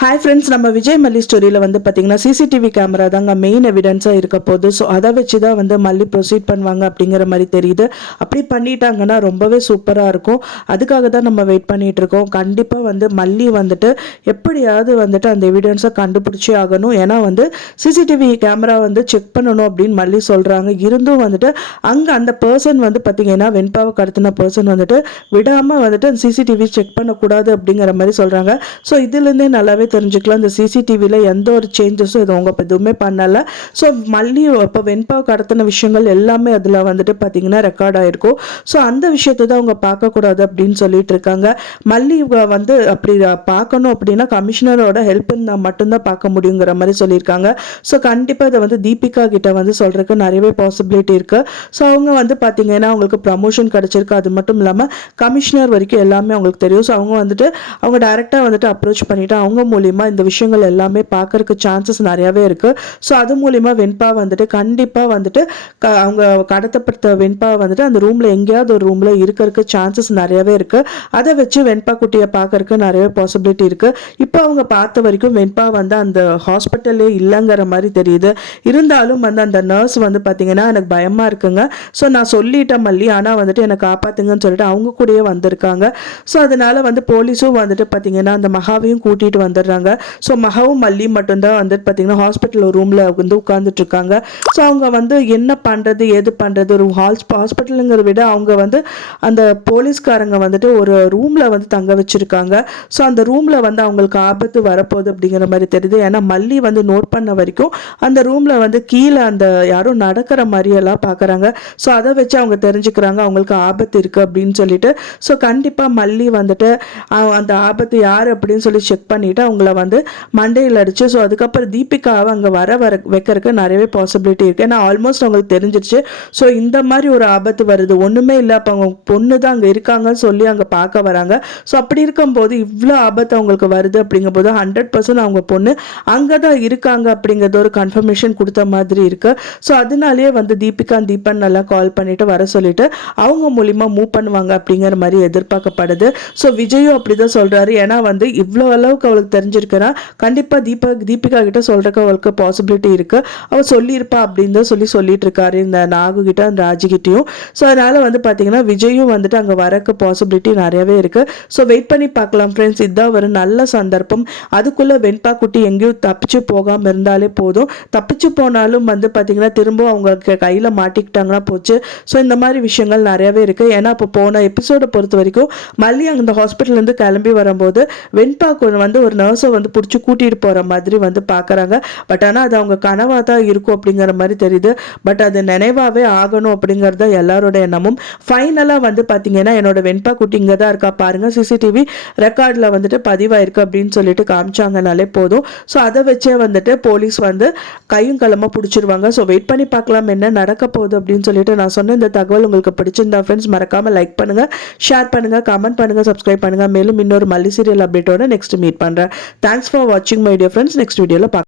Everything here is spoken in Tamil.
ஹாய் ஃப்ரெண்ட்ஸ், நம்ம விஜய் மல்லி ஸ்டோரியில் வந்து பார்த்தீங்கன்னா சிசிடிவி கேமரா தாங்க மெயின் எவிடன்ஸாக இருக்க போகுது. ஸோ அதை வச்சு தான் வந்து மல்லி ப்ரொசீட் பண்ணுவாங்க அப்படிங்கிற மாதிரி தெரியுது. அப்படி பண்ணிட்டாங்கன்னா ரொம்பவே சூப்பராக இருக்கும். அதுக்காக தான் நம்ம வெயிட் பண்ணிட்டு இருக்கோம். கண்டிப்பாக வந்து மல்லி வந்துட்டு எப்படியாவது வந்துட்டு அந்த எவிடன்ஸை கண்டுபிடிச்சே ஆகணும். ஏன்னா வந்து சிசிடிவி கேமரா வந்து செக் பண்ணணும் அப்படின்னு மல்லி சொல்கிறாங்க. இருந்தும் வந்துட்டு அங்கே அந்த பர்சன் வந்து பார்த்தீங்கன்னா வெண்பாவை கடத்தின பர்சன் வந்துட்டு விடாமல் வந்துட்டு அந்த சிசிடிவி செக் பண்ணக்கூடாது அப்படிங்கிற மாதிரி சொல்கிறாங்க. ஸோ இதுலேருந்தே நல்லாவே தெரிஞ்சுக்கலாம் இந்த சிசிடிவியில் எந்த ஒரு சேஞ்சஸும் இது அவங்க எதுவுமே பண்ணலை. ஸோ மல்லி இப்போ வெண்பா கடத்தின விஷயங்கள் எல்லாமே அதில் வந்துட்டு பார்த்தீங்கன்னா ரெக்கார்ட் ஆகிருக்கும். ஸோ அந்த விஷயத்தை தான் அவங்க பார்க்கக்கூடாது அப்படின்னு சொல்லிட்டு இருக்காங்க. மல்லி வந்து அப்படி பார்க்கணும் அப்படின்னா கமிஷனரோட ஹெல்ப் இருந்தால் மட்டும்தான் பார்க்க முடியுங்கிற மாதிரி சொல்லியிருக்காங்க. ஸோ கண்டிப்பாக இதை வந்து தீபிகா கிட்ட வந்து சொல்கிறதுக்கு நிறையவே பாசிபிலிட்டி இருக்குது. ஸோ அவங்க வந்து பார்த்தீங்கன்னா அவங்களுக்கு ப்ரமோஷன் கிடச்சிருக்கு. அது மட்டும் இல்லாமல் கமிஷனர் வரைக்கும் எல்லாமே அவங்களுக்கு தெரியும். ஸோ அவங்க வந்துட்டு அவங்க டைரெக்டாக வந்துட்டு அப்ரோச் பண்ணிவிட்டு அவங்க மூலிமா இந்த விஷயங்கள் எல்லாமே பார்க்கறதுக்கு சான்சஸ் நிறையாவே இருக்குது. ஸோ அது மூலிமா வெண்பா வந்துட்டு கண்டிப்பாக வந்துட்டு அவங்க கடத்தப்பட்ட வெண்பா வந்துட்டு அந்த ரூமில் எங்கேயாவது ஒரு ரூமில் இருக்கிறதுக்கு சான்சஸ் நிறையாவே இருக்குது. அதை வச்சு வெண்பா குட்டியை பார்க்கறதுக்கு நிறையவே பாசிபிலிட்டி இருக்குது. இப்போ அவங்க பார்த்த வரைக்கும் வெண்பா வந்து அந்த ஹாஸ்பிட்டல்லே இல்லைங்கிற மாதிரி தெரியுது. இருந்தாலும் வந்து அந்த நர்ஸ் வந்து பார்த்தீங்கன்னா எனக்கு பயமாக இருக்குங்க. ஸோ நான் சொல்லிட்டேன் மல்லி, ஆனால் வந்துட்டு என்னை காப்பாற்றுங்கன்னு சொல்லிட்டு அவங்க கூடயே வந்திருக்காங்க. ஸோ அதனால வந்து போலீஸும் வந்துட்டு பார்த்தீங்கன்னா அந்த மகாவையும் கூட்டிகிட்டு வந்துடுறாங்க. ஸோ மகவும் மல்லி மட்டும்தான் வந்துட்டு பார்த்தீங்கன்னா ஹாஸ்பிட்டல் ரூமில் வந்து உட்காந்துட்டு இருக்காங்க. ஸோ அவங்க வந்து என்ன பண்ணுறது எது பண்ணுறது, ஒரு ஹாஸ்பிட்டலுங்கிறத விட அவங்க வந்து அந்த போலீஸ்காரங்க வந்துட்டு ஒரு ரூமில் வந்து தங்க வச்சுருக்காங்க. ஸோ அந்த ரூமில் வந்து அவங்களுக்கு ஆபத்து வரப்போகுது அப்படிங்கிற மாதிரி தெரியுது. ஏன்னா மல்லி வந்து நோட் பண்ண வரைக்கும் அந்த ரூமில் வந்து கீழே அந்த யாரும் நடக்கிற மாதிரியெல்லாம் பார்க்குறாங்க. ஸோ அதை வச்சு அவங்க தெரிஞ்சுக்கிறாங்க அவங்களுக்கு ஆபத்து இருக்குது அப்படின்னு சொல்லிட்டு. ஸோ கண்டிப்பாக மல்லி வந்துட்டு அந்த ஆபத்து யார் அப்படின்னு சொல்லி செக் பண்ணிவிட்டு அவங்கள வந்து மண்டையில் அடிச்சு ஸோ அதுக்கப்புறம் தீபிகாவை அங்கே வர வைக்கிறதுக்கு நிறையவே பாசிபிலிட்டி இருக்குது. ஏன்னா ஆல்மோஸ்ட் அவங்களுக்கு தெரிஞ்சிருச்சு. ஸோ இந்த மாதிரி ஒரு ஆபத்து வருது, ஒன்றுமே இல்லை, அப்போ அவங்க பொண்ணு தான் அங்கே இருக்காங்கன்னு சொல்லி அங்கே பார்க்க வராங்க. ஸோ அப்படி இருக்கும்போது இவ்வளோ ஆபத்து அவங்களுக்கு வருது அப்படிங்கும்போது 100% அவங்க பொண்ணு அங்கே தான் இருக்காங்க அப்படிங்கிறது ஒரு கன்ஃபர்மேஷன் கொடுத்த மாதிரி இருக்குது. ஸோ அதனாலேயே வந்து தீபன் நல்லா கால் பண்ணிட்டு வர சொல்லிட்டு அவங்க மூலிமா மூவ் பண்ணுவாங்க அப்படிங்கிற மாதிரி எதிர்பார்க்கப்படுது. ஸோ விஜயும் அப்படி தான் சொல்கிறாரு. ஏன்னா வந்து இவ்வளோ அளவுக்கு அவளுக்கு தெரிஞ்சிருக்கிறா, கண்டிப்பாக தீபிகா கிட்ட சொல்கிறக்கு அவளுக்கு பாசிபிலிட்டி இருக்குது, அவள் சொல்லியிருப்பா அப்படின்னு தான் சொல்லிட்டு இருக்காரு இந்த நாகு கிட்ட அந்த ராஜிகிட்டையும். ஸோ அதனால் வந்து பார்த்தீங்கன்னா விஜயும் வந்துட்டு அங்கே வரக்கு பாசிபிலிட்டி நிறையவே இருக்குது. ஸோ வெயிட் பண்ணி பார்க்கலாம் ஃப்ரெண்ட்ஸ். இதுதான் ஒரு நல்ல சந்தர்ப்பம். அதுக்குள்ளே வெண்பா குட்டி எங்கேயும் தப்பிச்சு போகாமல் இருந்தாலே போதும். தப்பிச்சு போனாலும் வந்து பார்த்தீங்கன்னா திரும்ப அவங்க கையில் மாட்டிக்கிட்டாங்கன்னா போச்சு. ஸோ இந்த மாதிரி விஷயங்கள் நிறையவே இருக்குது. ஏன்னா இப்போ போன எபிசோடை பொறுத்த வரைக்கும் மல்லி அந்த ஹாஸ்பிட்டல்லேருந்து கிளம்பி வரும்போது வெண்பாக்கு வந்து ஒரு நர்ஸை வந்து பிடிச்சி கூட்டிகிட்டு போகிற மாதிரி வந்து பார்க்குறாங்க. பட் ஆனால் அது அவங்க கனவாக தான் இருக்கும் அப்படிங்கிற மாதிரி தெரியுது. பட் அது நினைவாகவே ஆகணும் அப்படிங்கிறது தான் எல்லாரோட எண்ணமும். ஃபைனலாக வந்து பார்த்தீங்கன்னா என்னோட வெண்பா குட்டி இங்கே தான் இருக்கா பாருங்கள், சிசிடிவி ரெக்கார்டில் வந்துட்டு பதிவாயிருக்கு அப்படின்னு சொல்லிட்டு காமிச்சாங்கனாலே போதும். ஸோ அதை வச்சே வந்துட்டு போலீஸ் வந்து கையும் களமாக பிடிச்சிருவாங்க. ஸோ வெயிட் பண்ணி பார்க்கலாம் என்ன நடக்க போகுது அப்படின்னு சொல்லிட்டு. நான் சொன்ன இந்த தகவல் உங்களுக்கு பிடிச்சிருந்தா ஃப்ரெண்ட்ஸ் மறக்காமல் லைக் பண்ணுங்கள், ஷேர் பண்ணுங்கள், கமெண்ட் பண்ணுங்கள், சப்ஸ்கிரைப் பண்ணுங்கள். மேலும் இன்னொரு மல்லி சீரியல் அப்டேட்டோட நெக்ஸ்ட் மீட் பண்ணுறேன். தேங்க்ஸ் ஃபார் வாட்சிங் மை டியர் ஃப்ரெண்ட்ஸ். நெக்ஸ்ட் வீடியோவில் பார்க்கலாம்.